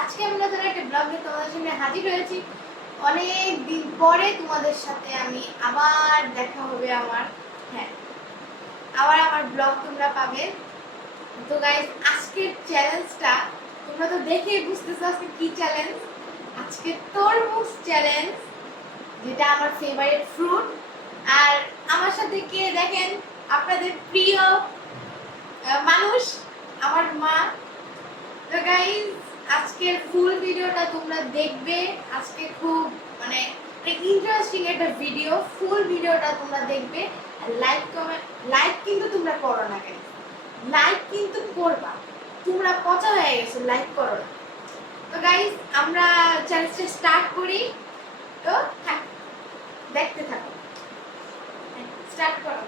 আজকে আমি নতুন একটা ব্লগ নিয়ে তোমাদের সামনে হাজির হয়েছি। অনেক দিন পরে তোমাদের সাথে আমি আবার দেখা হবে আমার। হ্যাঁ, আবার আমার ব্লগ তোমরা পাবে। তো গাইস, আজকের চ্যালেঞ্জটা তোমরা তো দেখেই বুঝতেছো আজকে কি চ্যালেঞ্জ। আজকে তরমুজ চ্যালেঞ্জ, যেটা আমার ফেভারিট ফ্রুট। আর আমার সাথে কে দেখেন, আপনাদের প্রিয় মানুষ, আমার মা। তো গাইস, আজকের ফুল ভিডিওটা তোমরা দেখবে। আজকে খুব মানে ইন্টারেস্টিং একটা ভিডিও। ফুল ভিডিওটা তোমরা দেখবে। লাইক কমেন্ট, লাইক কিন্তু তোমরা করো না গাইস, লাইক কিন্তু করবা। তোমরা পচা হয়ে গেছো, লাইক করো না। তো গাইস, আমরা চ্যালেঞ্জটা স্টার্ট করি। তো থাক, দেখতে থাকো, স্টার্ট করো।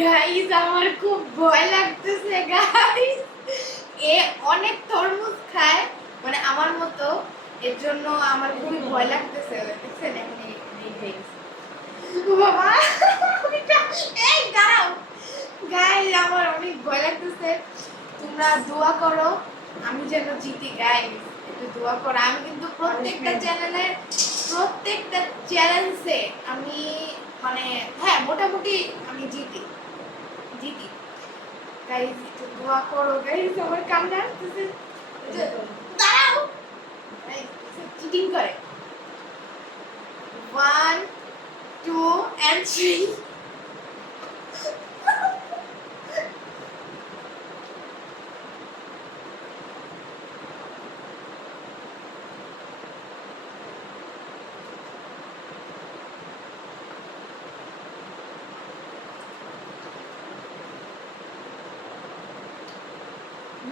গাইস, আমার খুব ভয় লাগতেছে গাইস। এ অনেক তরমুজ খায়, মানে আমার মতো। এর জন্য আমার খুবই ভয় লাগতেছে। দেখছেন, এখন এই গাইস, ও বাবা, এই দাঁড়াও গাইস, আমার অনেক ভয় লাগতেছে। তোমরা দোয়া করো আমি যেন জিতি গাইস, একটু দোয়া করো। আমি কিন্তু প্রত্যেকটা চ্যালেঞ্জে আমি মানে হ্যাঁ, মোটামুটি আমি জিতি। গাইস, একটু দোয়া করো গাইস, আমার কান্না আসতেছে। দাঁড়াও গাইস, চিটিং করে। 1 2 and 3।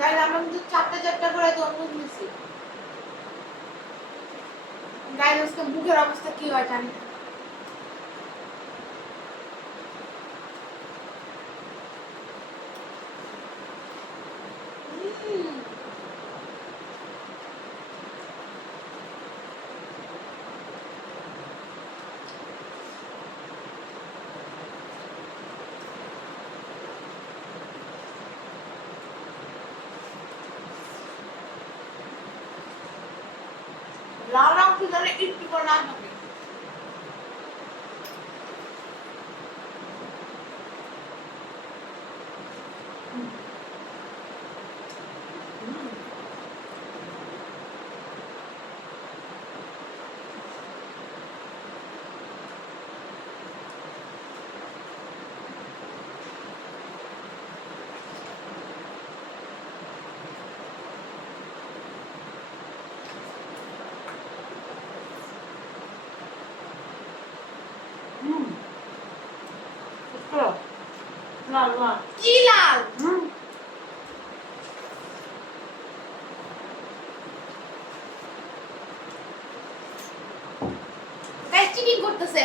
গাইস, আমরা কিন্তু চারটা করে তরমুজ নিছি। গাইস, আজকে বুকের অবস্থা কি হয় জানি না। লাল অংশ ধরে একটু করে না থাকে। লাল লাল কি লাল? গাইস, চিটিং করতেছে।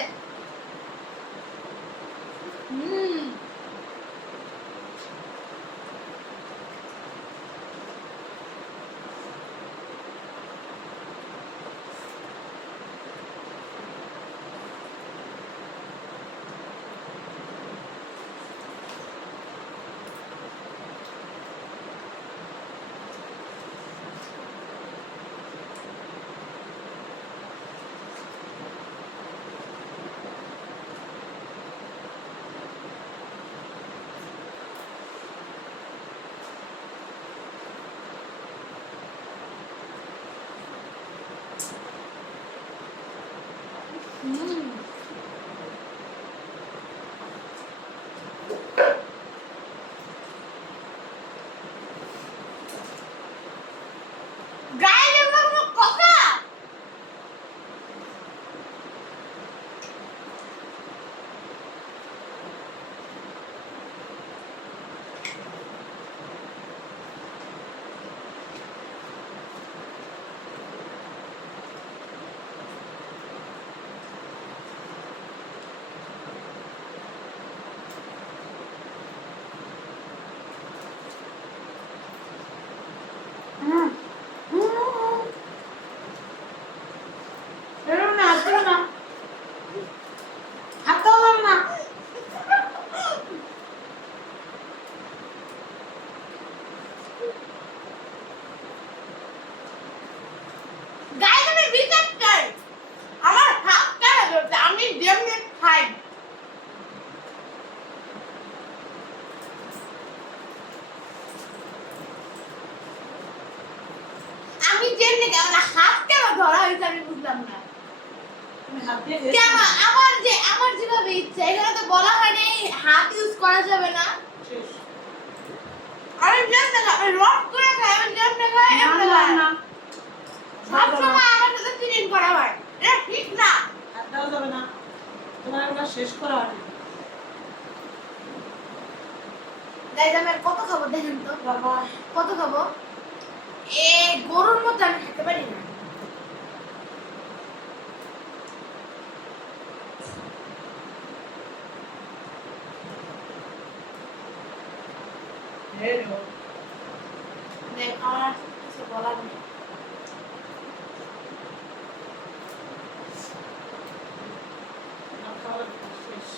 গাইস, আমার কোনো কথা। হাত দিয়ে কেন আমার যেভাবে ইচ্ছা, এখানে তো বলা হয় নাই হাত ইউজ করা যাবে না। শেষ। আমি যেমন আমি রড করে খাই, আমি যেমন খাই এমন খাই না। সবসময় আমার সাথে চিটিং করা হয়, এটা ঠিক না। হাত দেওয়া যাবে না, তোমার ওটা শেষ করা হয়। গাইস আমি আর কত খাবো দেখেন তো, বাবা কত খাবো? গরুর মতো আমি খেতে পারি না। দেখ আমার কিছু বলার নেই। শেষ।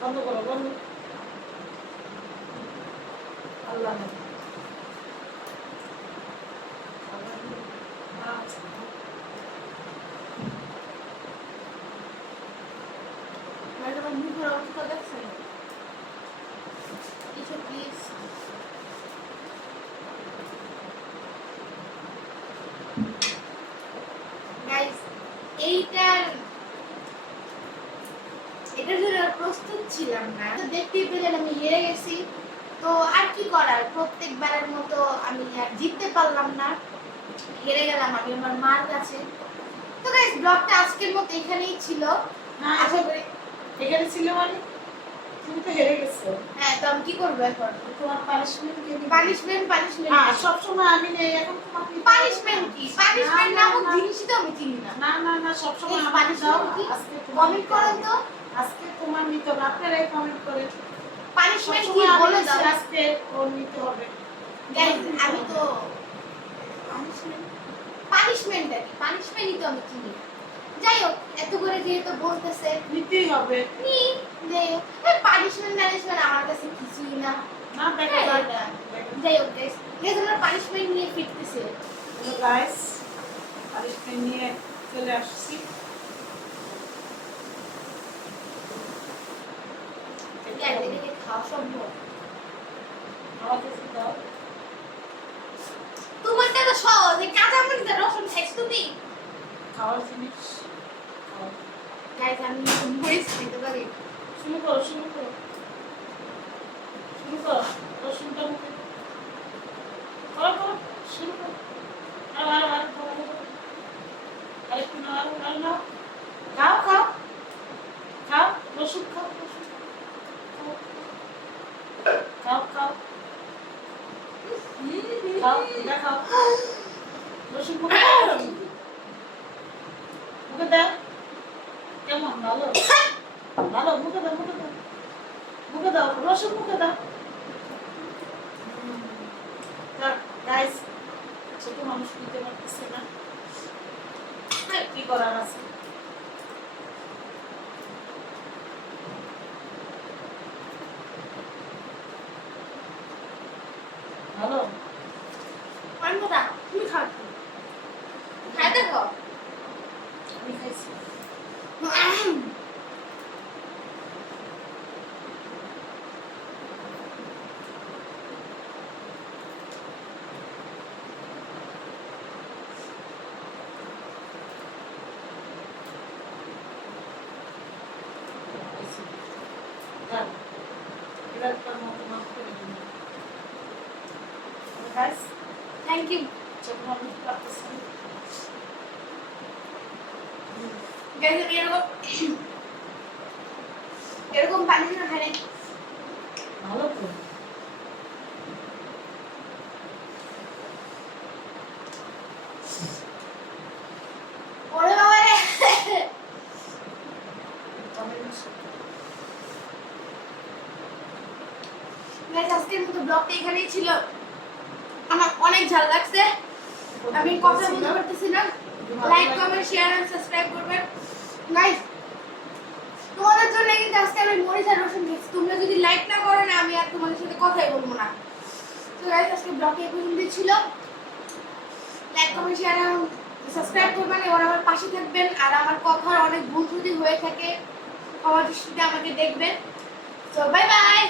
বন্ধ করো, বন্ধ। আল্লাহ না। আমার মুখের অবস্থা দেখছেন? কিছু প্লিজ। গাইস এটার জন্য প্রস্তুত ছিলাম না, তো দেখতেই পেলেন আমি হেরে গেছি। তো আর কি করার, প্রত্যেকবারের মতো আমি আর জিততে পারলাম না, হেরে গেলাম আমি আমার মার কাছে। তো গাইস ব্লগটা আজকের মতো এখানেই ছিল। না, আশা করি এখানে ছিল মানে তুমি তো হেরে গেছো। হ্যাঁ, তো আমি কি করবো এখন? তোমার পানিশমেন্ট কে দিবে? পানিশমেন্ট হ্যাঁ, সব সময় আমি নেই, এখন তোমাকে পানিশমেন্ট কি? পানিশমেন্ট না, নামক না। জিনিসই তো আমি চিনি না। না না না, সব সময় এই আমাকে দাও। punishment কি? আজকে তোমার কমেন্ট নিতে করো হবে। তো, আজকে তোমার নিতে হবে, আপনারাই কমেন্ট করে। পানিশমেন্ট কি সবসময় আমি বলে বলছি দাও। আজকে ওর নিতে হবে। গাইস আমি তো পানিশমেন্টটা কি? পানিশমেন্টই তো আমি চিনি না। যাই হোক, এত করে যেহেতু বলতেছে নিতেই হবে। নি যে পানিশমেন্ট ম্যানেজমেন্ট আমার কাছে কিছুই না। না, দেখা হ্যাঁ, যাক। এটা। যাই হোক গাইস, আমরা পানিশমেন্ট নিয়ে ফিরতেছি। হ্যালো গাইস, পানিশমেন্ট নিয়ে চলে আসছি। গাইস এটাকে খাওয়া সম্ভব? আমাকে একটু দাও। তোমারটা তো সহজ, এই কাঁচা মরিচ আর রসুন খাইছ তুমি। খাওয়ার জিনিস খাও। গাইস আমি মরিচ খেতে পারি। শুরু করো, শুরু করো, শুরু করো। রসুনটা মুখে করো, করো, শুরু করো। আরো আরো আরো করো, আরো করো। আরেকটু নাও, আরো আরো নাও। খাও খাও খাও, রসুন খাও, রসুন খাও, খাও খাও, এটা খাও। রসুন মুখে দাও, মুখে দাও। কেমন ভালো? ভালো, মুখে দাও, মুখে দাও, মুখে দাও, রসুন মুখে দাও। গাইস, ছোট মানুষ নিতে পারতেছে না, কি করার আছে? ভালো, আমি না, তুমি খাও। খাই দেখো। আমি খাইছি। যাক, এবার একবার মতো মাফ করে দিন। Guys, thank you. ছোট মানুষ পারতেছে না। গাইস আমি এরকম পানিশমেন্ট খাই নাই। ভালো তো। ওরে বাবা রে। গাইস আজকের মতো ব্লগটা এখানেই ছিল। আমার অনেক ঝাল লাগছে, আমি কথা বলতে পারতেছি না। Like comment share and subscribe করবেন গাইস। তোমাদের জন্য কিন্তু আজকে আমি মরিচ আর রসুন খেয়েছি। তোমরা যদি লাইক না করো না, আমি আর তোমাদের সাথে কথাই বলবো না। তো গাইস আজকে ব্লগটা এই পর্যন্তই ছিল। Like comment share and subscribe করবেন এবং আমার পাশে থাকবেন। আর আমার কথার অনেক ভুল ত্রুটি হয়ে থাকে, ক্ষমা দৃষ্টিতে আমাকে দেখবেন। তো বাই বাই।